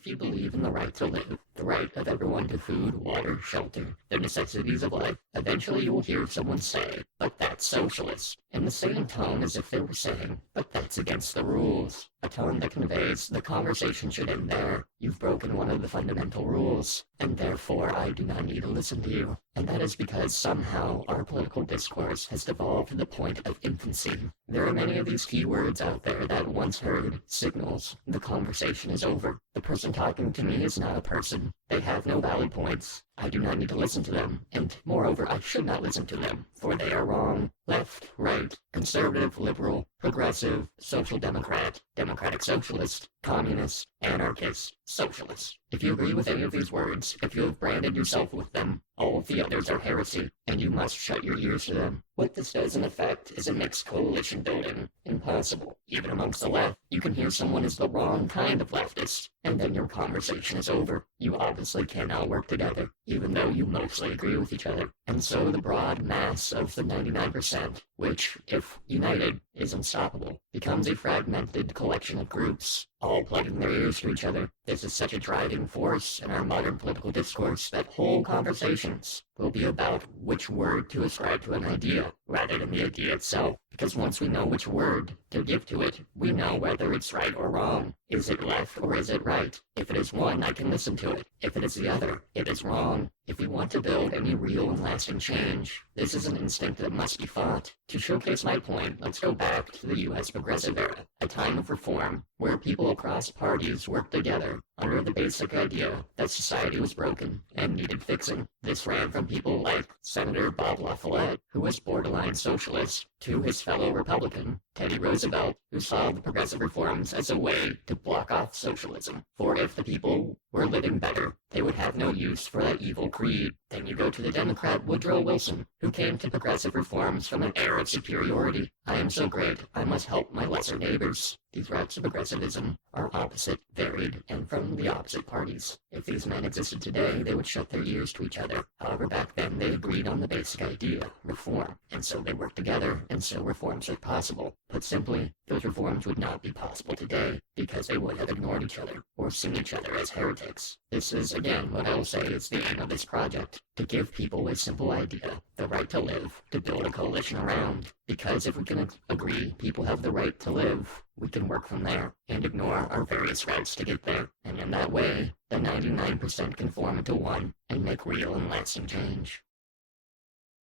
If you believe in the right to live, the right of everyone to food, water, shelter, the necessities of life, eventually you will hear someone say, "But that's socialist," in the same tone as if they were saying, "But that's against the rules." A tone that conveys the conversation should end there. You've broken one of the fundamental rules, and therefore I do not need to listen to you. And that is because somehow our political discourse has devolved to the point of infancy. There are many of these keywords out there that once heard signals the conversation is over. The person talking to me is not a person. They have no valid points. I do not need to listen to them, and moreover, I should not listen to them, for they are wrong. Left, right, conservative, liberal, progressive, social democrat, democratic socialist, communist, anarchist, socialist. If you agree with any of these words, if you have branded yourself with them, all of the others are heresy, and you must shut your ears to them. What this does in effect is a mixed coalition building. Impossible. Even amongst the left, you can hear someone is the wrong kind of leftist, and then your conversation is over. You obviously cannot work together, even though you mostly agree with each other. And so the broad mass of the 99%, which, if united, is unstoppable, becomes a fragmented collection of groups, all plugging their ears to each other. This is such a driving force in our modern political discourse that whole conversations will be about which word to ascribe to an idea, rather than the idea itself. Because once we know which word to give to it, we know whether it's right or wrong. Is it left or is it right? If it is one, I can listen to it. If it is the other, it is wrong. If we want to build any real and lasting change, this is an instinct that must be fought. To showcase my point, let's go back to the U.S. progressive era, a time of reform, where people across parties worked together under the basic idea that society was broken and needed fixing. This ran from people like Senator Bob La Follette, who was borderline socialist, to his fellow Republican, Teddy Roosevelt, who saw the progressive reforms as a way to block off socialism. For if the people were living better, they would have no use for that evil creed. Then you go to the Democrat Woodrow Wilson, who came to progressive reforms from an air of superiority. I am so great, I must help my lesser neighbors. These routes of progressivism are opposite, varied, and from the opposite parties. If these men existed today, they would shut their ears to each other. However, back then they agreed on the basic idea, reform, and so they worked together, and so reforms are possible. Put simply, those reforms would not be possible today, because they would have ignored each other, or seen each other as heretics. This is, again, what I will say is the aim of this project, to give people a simple idea, the right to live, to build a coalition around. Because if we can agree people have the right to live, we can work from there, and ignore our various routes to get there. And in that way, the 99% can form into one, and make real and lasting change.